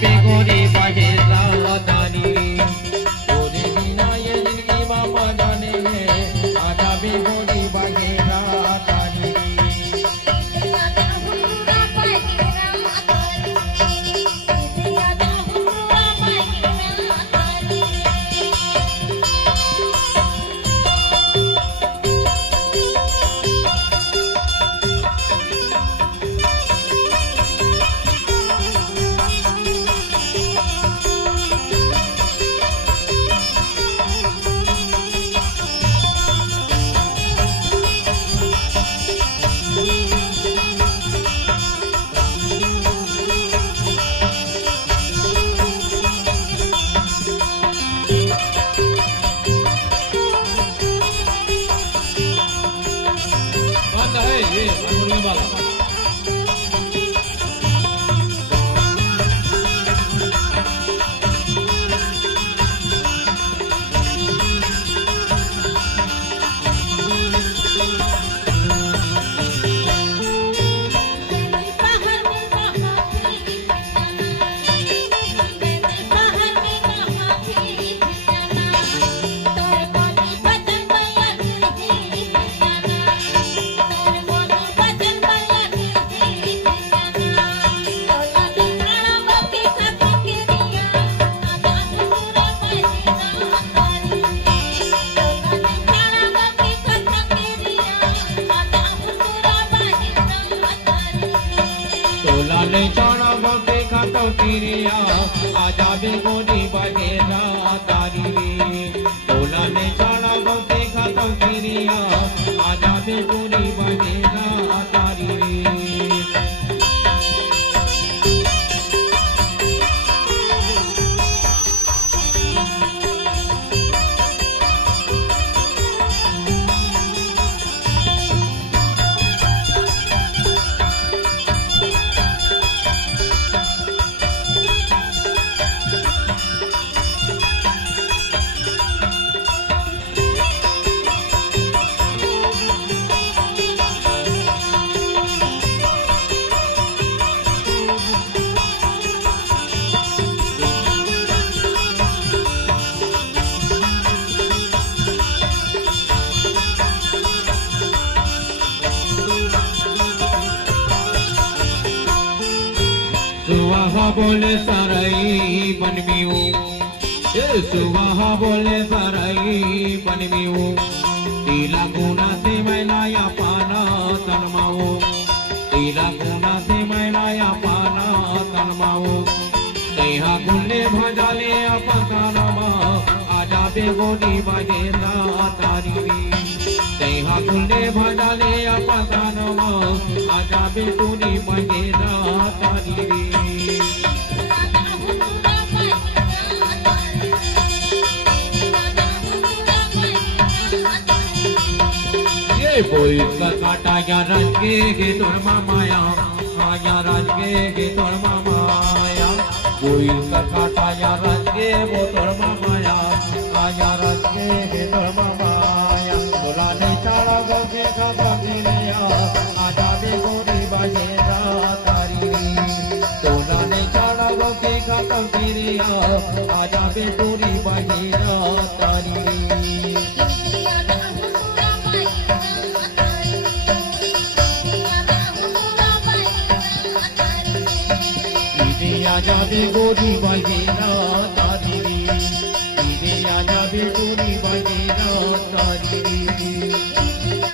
जाबे गोरी बहेरा तारी तोरे बिना ये जिंदगी बाबा जाने है आ जाबे गोरी बहेरा तारी ये हारमोनियम वाला ले चाणा गोटे खातो तिरिया आ जाबे गोरी बहेरा तारी रे तोला ले चाणा गोटे खातो तिरिया आ जाबे गोरी बहेरा तारी रे सुवाहा बोले साराई बनमियो सुवाहा बोले साराई बनमियो तीला गुना से मैलाया पाना तनमाओ तीला गुना से मैलाया पाना तनमाओ कहा गुल्ले भजाले अपकानमा आ जाबे गोरी बहेरा तारी कहा गुल्ले भजाले अपकानमा आ जाबे गोरी बहेरा तारी बोल काटा या रंगे गे तोर माया आया रंगे गे तोर माया बोल काटा या रंगे वो तोर माया आया रंगे गे तोर माया बोला ने चाड़ा गोगे खाता पिरिया आ जाबे गोरी बहेरा तारी तोला ने चाड़ा गोगे खाता पिरिया आ जाबे गोरी बहेरा तारी जाबे गोरी बहेरा तारी रे आ जाबे गोरी बहेरा तारी